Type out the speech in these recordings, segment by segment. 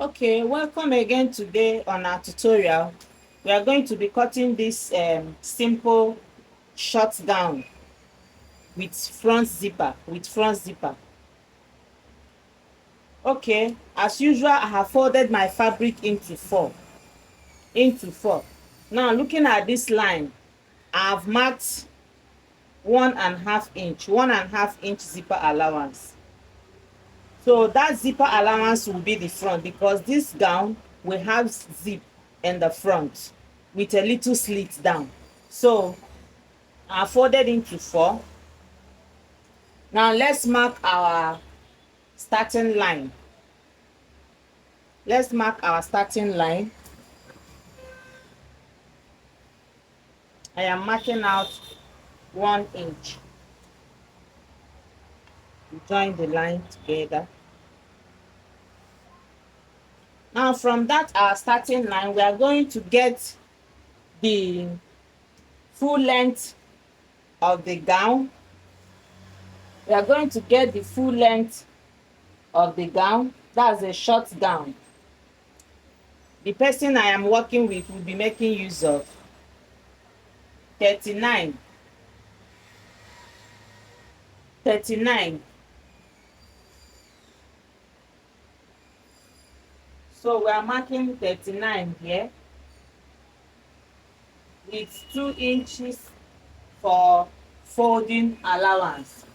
Okay, welcome again today on our tutorial. We are going to be cutting this simple short gown with front zipper. Okay, as usual, I have folded my fabric into four. Now looking at this line, I have marked 1.5 inch zipper allowance. So that zipper allowance will be the front because this gown will have zip in the front with a little slit down. So I folded into four. Now let's mark our starting line. Let's mark our starting line. I am marking out 1 inch. Join the line together. Now from that our starting line, we are going to get the full length of the gown. We are going to get the full length of the gown. That's a short gown. The person I am working with will be making use of 39, 39. So we are marking 39 here with 2 inches for folding allowance.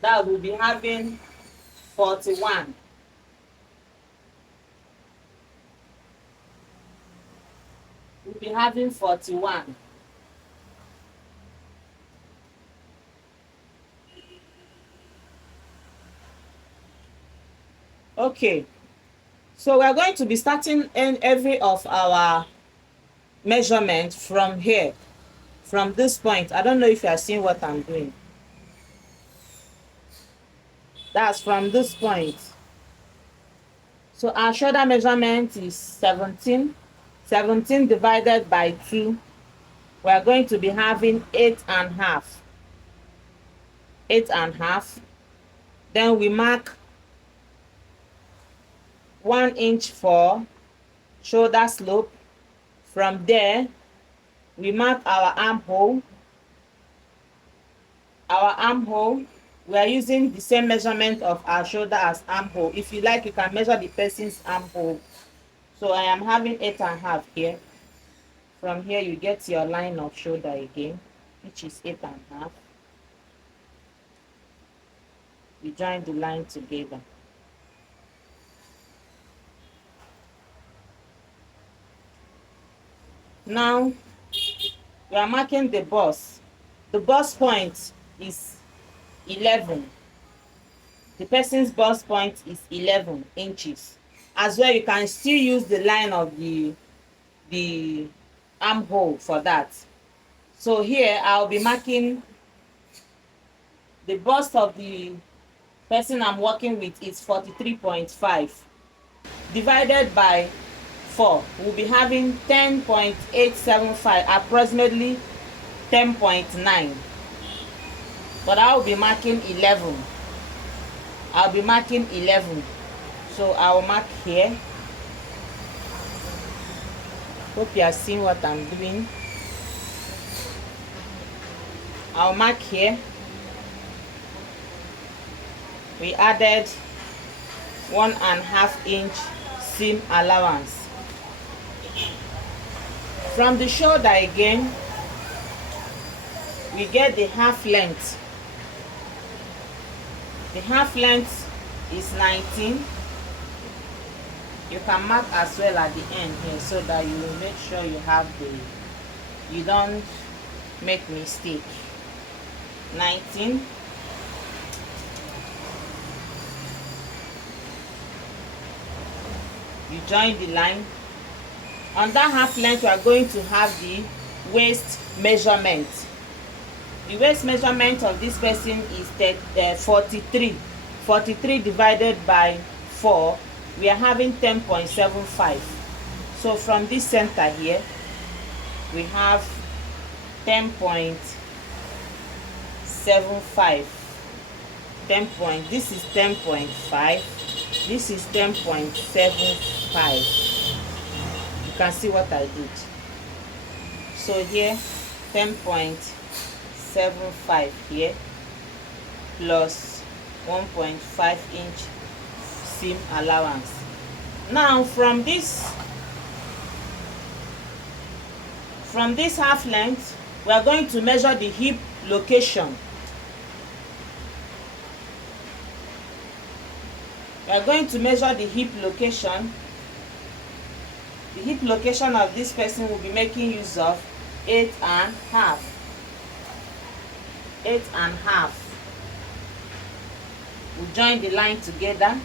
That will be having 41. We'll be having 41. Okay, so we are going to be starting in every of our measurement from here, from this point. I don't know if you are seeing what I'm doing. That's from this point. So our shoulder measurement is 17. 17 divided by 2, we are going to be having 8.5. 8.5. Then we mark 1 inch for shoulder slope. From there, we mark our armhole. Our armhole, we are using the same measurement of our shoulder as armhole. If you like, you can measure the person's armhole. So I am having 8.5 here. From here, you get your line of shoulder again, which is 8.5. You join the line together. Now we are marking the bust. The bust point is 11. The person's bust point is 11 inches. As well, you can still use the line of the armhole for that. So here I'll be marking the bust of the person I'm working with is 43.5. Divided by 4, we'll be having 10.875, approximately 10.9. But I'll be marking 11. I'll be marking 11. So I'll mark here. Hope you are seeing what I'm doing. I'll mark here. We added 1.5 inch seam allowance. From the shoulder again, we get the half length. The half length is 19. You can mark as well at the end here so that you will make sure you have you don't make mistake. 19. You join the line. On that half length, we are going to have the waist measurement. The waist measurement of this person is 43. 43 divided by 4, we are having 10.75. So from this center here, we have 10.75. This is 10.5. This is 10.75. You can see what I did. So here 10.75 here plus 1.5 inch seam allowance. Now from this half length, we are going to measure the hip location. We are going to measure the hip location. The hip location of this person will be making use of 8.5. 8.5. We'll join the line together.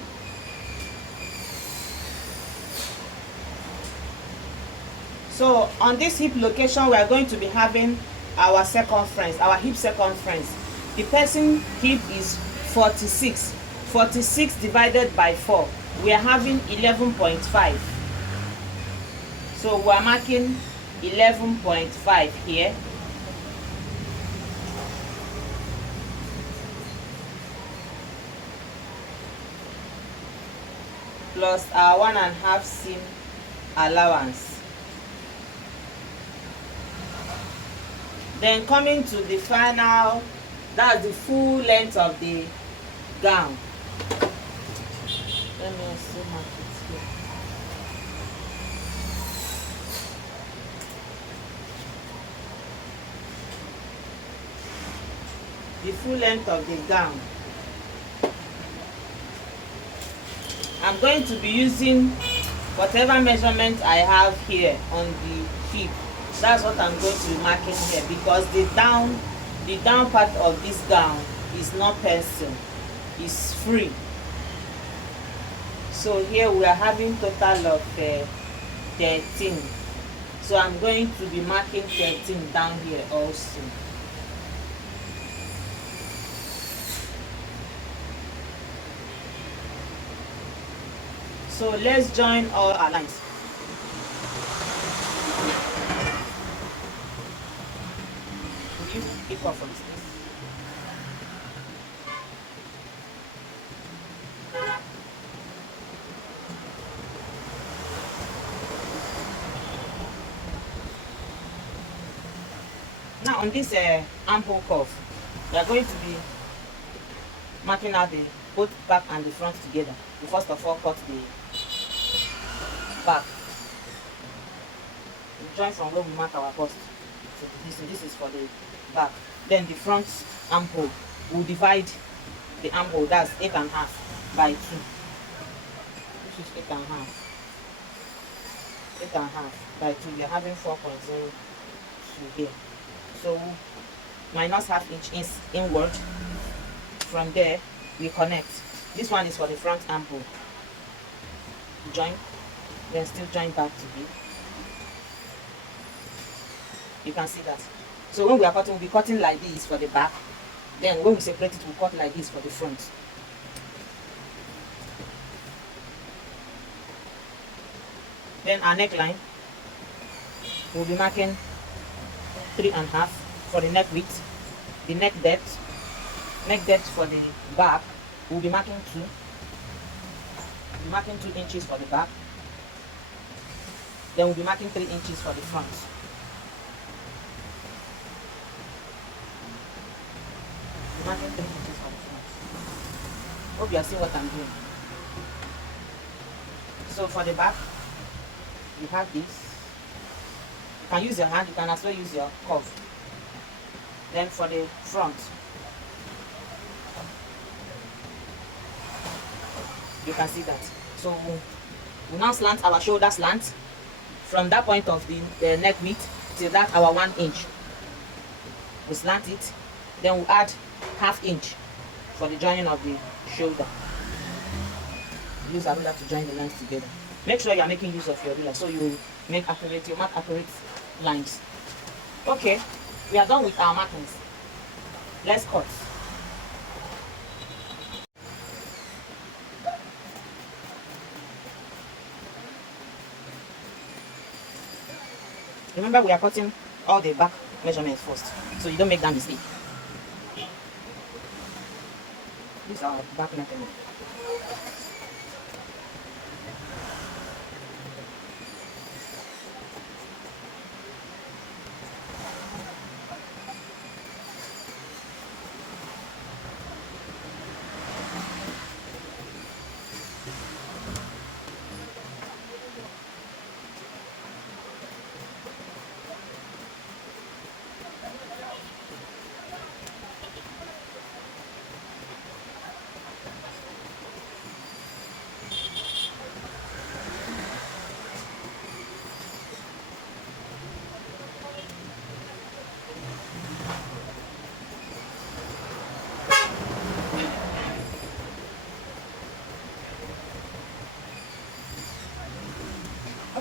So on this hip location, we are going to be having our circumference, our hip circumference. The person hip is 46. 46 divided by 4. We are having 11.5. So we are marking 11.5 here. Plus our 1.5 seam allowance. Then coming to the final, that's the full length of the gown. Let me also mark it here. The full length of the gown. I'm going to be using whatever measurement I have here on the hip. That's what I'm going to be marking here, because the down part of this gown is not pencil, it's free. So here we are having total of 13. So I'm going to be marking 13 down here also. So let's join all our lines. We'll use equal for this. Now on this armhole curve, we are going to be marking out the both back and the front together. We first of all cut the back. We join from where we mark our bust. So this is for the back. Then the front armhole, we'll divide the armhole, that's 8.5 by 2. This is 8.5. 8.5 by 2. We are having 4.02 here. So minus half inch inward. From there we connect. This one is for the front armhole. Join, then still join back to B. You can see that. So when we are cutting, we'll be cutting like this for the back. Then when we separate it, we'll cut like this for the front. Then our neckline, we'll be marking 3.5 for the neck width. The neck depth for the back, we'll be marking 2. We'll be marking 2 inches for the back. Then we'll be marking 3 inches for the front. We'll be marking 3 inches for the front. Hope you are seeing what I'm doing. So for the back, you have this. You can use your hand, you can as well use your curve. Then for the front, you can see that. So we now slant our shoulder slant from that point of the neck width till that our 1 inch. We slant it, then we add ½ inch for the joining of the shoulder. Use a ruler to join the lines together. Make sure you are making use of your ruler so you mark accurate lines. Okay, we are done with our markings. Let's cut. Remember, we are cutting all the back measurements first, so you don't make that mistake. This is our back measurement.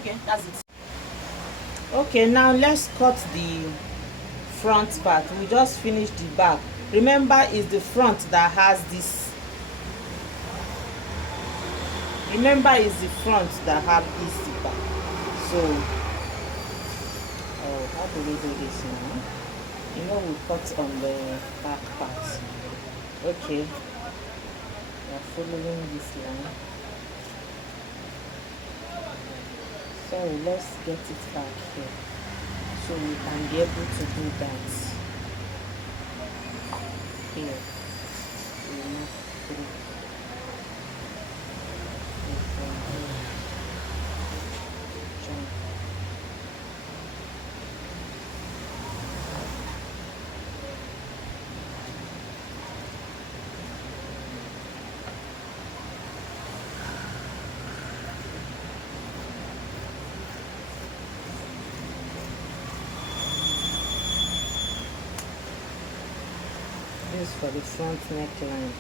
Okay, that's it. Okay, now let's cut the front part. We just finished the back. Remember, it's the front that has this. Remember, it's the front that have this zipper. So, oh, how do we do this now? You know, we cut on the back part. Okay, we're following this line. So let's get it back here, so we can be able to do that here. Remove through. Jump. This is for the front neckline.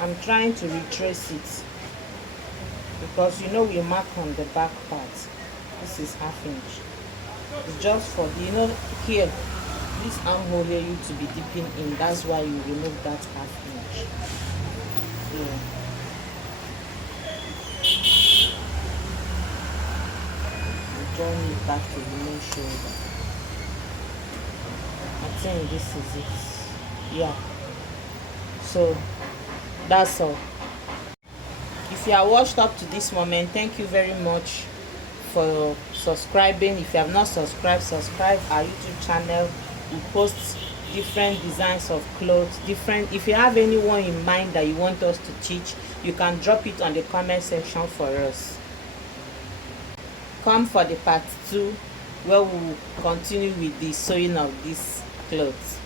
I'm trying to retrace it because you know we mark on the back part. This is 1/2 inch. It's just for the, you know, here, this armhole here you to be dipping in. That's why you remove that 1/2 inch. Yeah. Join it back to the main shoulder. I think this is it. Yeah. So that's all. If you are watched up to this moment, thank you very much for subscribing. If you have not subscribed, subscribe our YouTube channel. We post different designs of clothes, different. If you have anyone in mind that you want us to teach, you can drop it on the comment section for us. Come for the part 2, where we will continue with the sewing of these clothes.